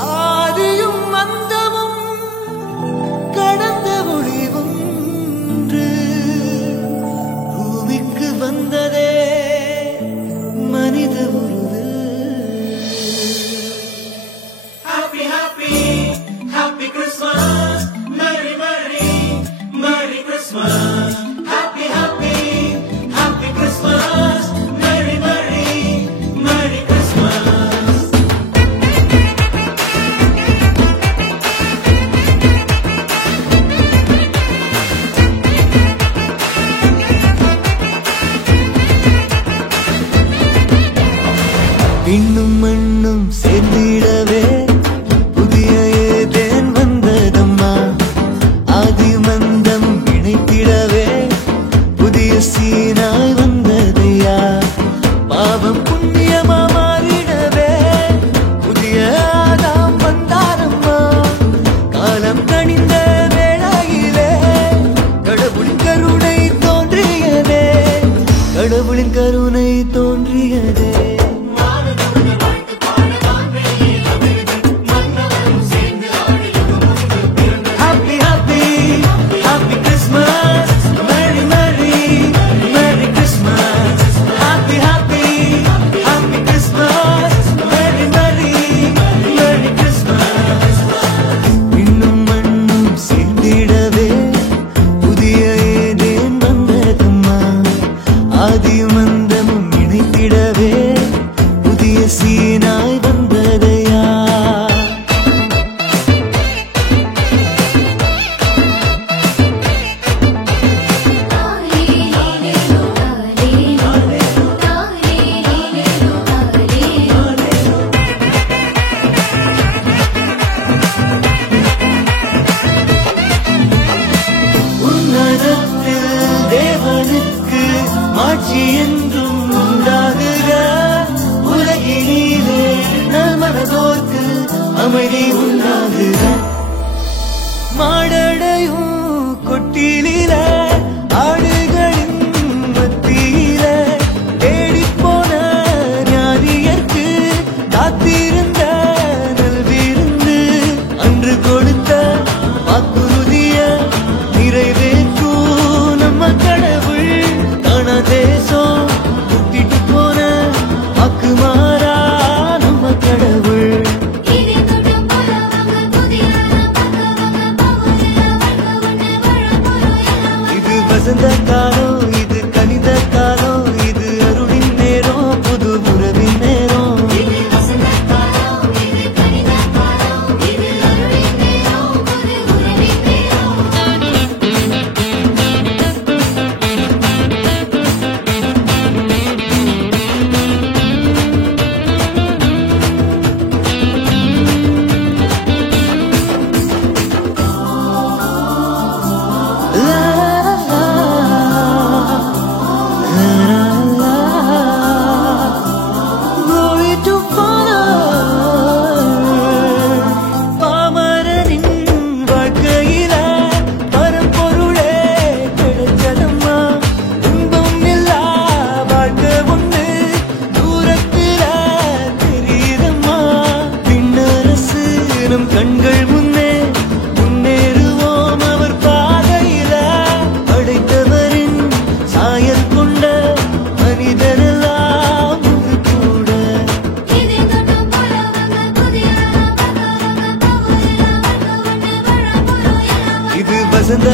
ஆதியும் அந்தமும் கடந்த ஒளிவும் பூமிக்கு வந்ததே மனித உருவு. Happy, happy, happy Christmas. Merry, merry, merry Christmas. Happy, happy, happy Christmas. Merry, merry, merry Christmas. இன்னும் மண்ணும் சேர்ந்திடவே புதிய ஏதேன் வந்ததம்மா. ஆதி மந்தம் இணைத்திடவே புதிய சீனாய் வந்ததையா. பாவம் புண்ணியமா மாறிடவே புதிய ஆதாம் வந்தாரம்மா. காலம் கணிந்த வேளையிலே கடவுளின் கருணை தோன்றியதே. கடவுளின் கருணை தோன்றியதே. ஆதிமந்தமும் இணைத்திடவே புதிய சீனாய் வந்ததையா. உன்னதத்தில் தேவனுக்கு ஆட்சி என்றும் உண்டாகுக. உலகினிலே நல்மனதோர்க்கு அமைதி உண்டாகுக. மாடடையும் கொட்டிலில ஆடுகளின் மத்தியில தேடிப்போன ஞானியர்க்கு காத்திருந்த நல்விருந்து அன்று கொடுத்த வாக்குறுதிய நிறைவேற்றும் நம்ம கடவுள். தேசம் குத்திட்டு போன அக்குமாரா நம்ம கடவுள். இது வசந்த காலம், இது கனித காலம், இது அருளின் நேரம், புது உறவின் நேரம். கண்கள் முன்னே முன்னேறுவோம் அவர் பாதையில. படைத்தவரின் சாயல் கொண்ட மனிதரெல்லாம் கூட. இது வசந்த